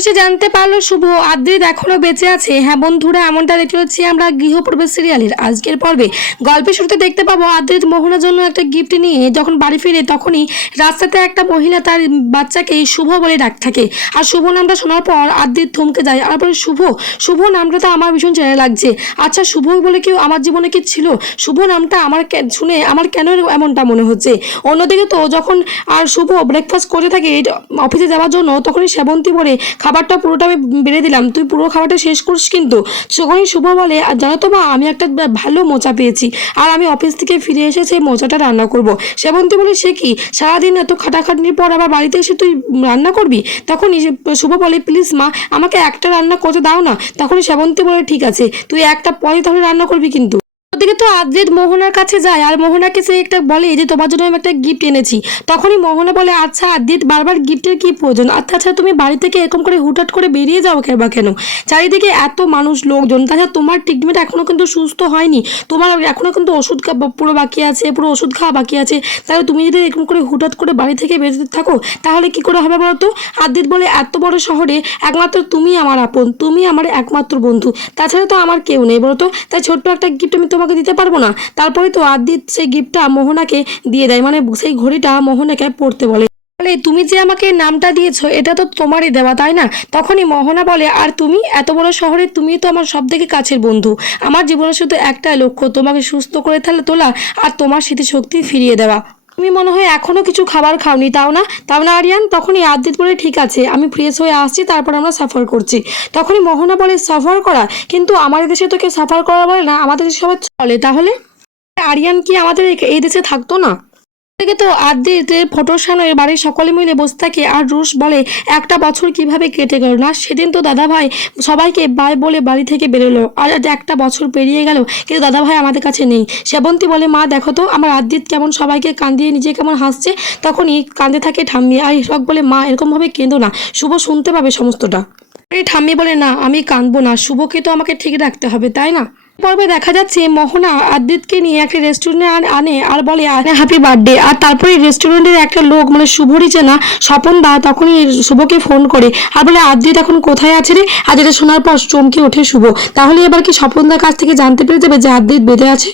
অবশেষে জানতে পারল শুভ আদ্রিত এখনও বেঁচে আছে। হ্যাঁ বন্ধুরা, এমনটা দেখতে হচ্ছে আমরা গৃহপ্রবেশ সিরিয়ালের আজকের পর্বে। গল্পের শুরুতে দেখতে পাবো আদ্রিত মোহনার জন্য একটা গিফট নিয়ে যখন বাড়ি ফিরে তখনই রাস্তাতে একটা মহিলা তার বাচ্চাকে শুভ বলে ডাক থাকে। আর শুভ নামটা শোনার পর আদ্রিত থমকে যায়। আর পরে শুভ শুভ নামটা তো আমার ভীষণ চেনা লাগছে। আচ্ছা শুভ বলে কেউ আমার জীবনে কি ছিল? শুভ নামটা আমার শুনে আমার কেন এমনটা মনে হচ্ছে? অন্যদিকে তো যখন আর শুভ ব্রেকফাস্ট করে থাকে অফিসে যাওয়ার জন্য, তখনই সেবন্তী বলে খাবারটা পুরোটা আমি বেড়ে দিলাম। তুই পুরো খাবারটা শেষ করিস কিন্তু। তখনই শুভ বলে, "আর জানো তো মা, আমি একটা ভালো মোচা পেয়েছি। আর আমি অফিস থেকে ফিরে এসে সেই মোচাটা রান্না করব। সেবন্তী বলে, সে কি? সারাদিন এত খাটাখাটনির পর আবার বাড়িতে এসে তুই রান্না করবি? তখনই শুভ বলে, প্লিজ মা, আমাকে একটা রান্না করতে দাও না। তখনই সেবন্তী বলে, ঠিক আছে, তুই একটা পরে তাহলে রান্না করবি কিন্তু। ওদিকে তো আদ্রিত মোহনার কাছে যায়। আর মোহনাকে সে একটা বলে যে, তোমার জন্য আমি একটা গিফট এনেছি। তখনই মোহনা বলে আচ্ছা আদ্রিত বারবার গিফটের কি প্রয়োজন? আচ্ছা আচ্ছা তুমি বাড়ি থেকে এরকম করে হুটহাট করে বেরিয়ে যাও বা কেন? চারিদিকে এত মানুষ, লোকজন, তাছাড়া তোমার ট্রিটমেন্ট এখনও কিন্তু সুস্থ হয়নি। তোমার এখনও কিন্তু ওষুধ পুরো বাকি আছে, পুরো ওষুধ খাওয়া বাকি আছে। তাহলে তুমি যদি এরকম করে হুটহাট করে বাড়ি থেকে বেরোতে থাকো, তাহলে কি করে হবে বলো তো? আদ্রিত বলে, এত বড় শহরে একমাত্র তুমি আমার আপন, তুমি আমার একমাত্র বন্ধু। তাছাড়া তো আমার কেউ নেই বলো তো? তাই ছোট্ট একটা গিফট আমি তোমাকে দিতে পারব না। তারপরে তো আদিত সেই গিফটটা মোহনাকে দিয়ে দেয়। মানে সেই ঘড়িটা মোহনাকে পড়তে বলে। বলে, তুমি যে আমাকে নামটা দিয়েছ, এটা তো তোমারই দেওয়া, তাই না? তখনই মোহনা বলে, আর তুমি? এত বড় শহরে তুমি তো আমার সব থেকে কাছের বন্ধু। আমার জীবনের শুধু একটা লক্ষ্য, তোমাকে সুস্থ করে তাহলে তোলা আর তোমার স্মৃতিশক্তি ফিরিয়ে দেওয়া। তুমি মনে হয় এখনও কিছু খাবার খাওনি, তাও না? তাও না, আরিয়ান? তখনই আদিত বলে ঠিক আছে, আমি ফ্রেশ হয়ে আসছি, তারপর আমরা সাফার করছি। তখনই মোহনা বলে সাফার করা? কিন্তু আমাদের দেশে তো কেউ সাফার করা বলে না, আমাদের দেশে সবাই চলে। তাহলে আরিয়ান কি আমাদের এই দেশে থাকতো না? থেকে তো আদ্রিতের ফটোর সামনে বাড়ির সকলে মিলে বসে থাকে আর রুশ বলে, একটা বছর কীভাবে কেটে গেল না? সেদিন তো দাদা ভাই সবাইকে বাই বলে বাড়ি থেকে বেরোলো। আর একটা বছর পেরিয়ে গেল, কিন্তু দাদা ভাই আমাদের কাছে নেই। সেবন্তী বলে, মা, দেখো তো, আমার আদ্রিত কেমন সবাইকে কান্দিয়ে নিজে কেমন হাসছে, তখনই কাঁদে থাকে ঠাম্মি। আর হিরক বলে, মা, এরকমভাবে কেঁদো না, শুভ শুনতে পাবে সমস্তটা। এই ঠাম্মি বলে, না, আমি কাঁদবো না, শুভকে তো আমাকে ঠিক রাখতে হবে, তাই না? পর্বে দেখা যাচ্ছে, মোহনা আদিতকে নিয়ে একটা রেস্টুরেন্টে আনে আর বলে হ্যাপি বার্থডে আর তারপরে রেস্টুরেন্টের একটা লোক মানে শুভরই চেনা স্বপন দা তখনই শুভকে ফোন করে। আর বলে আদিত এখন কোথায় আছে রে? আর যেটা শোনার পর চমকে ওঠে শুভ। তাহলে এবার কি স্বপন দার কাছ থেকে জানতে পেরে যাবে যে আদিত বেঁধে আছে?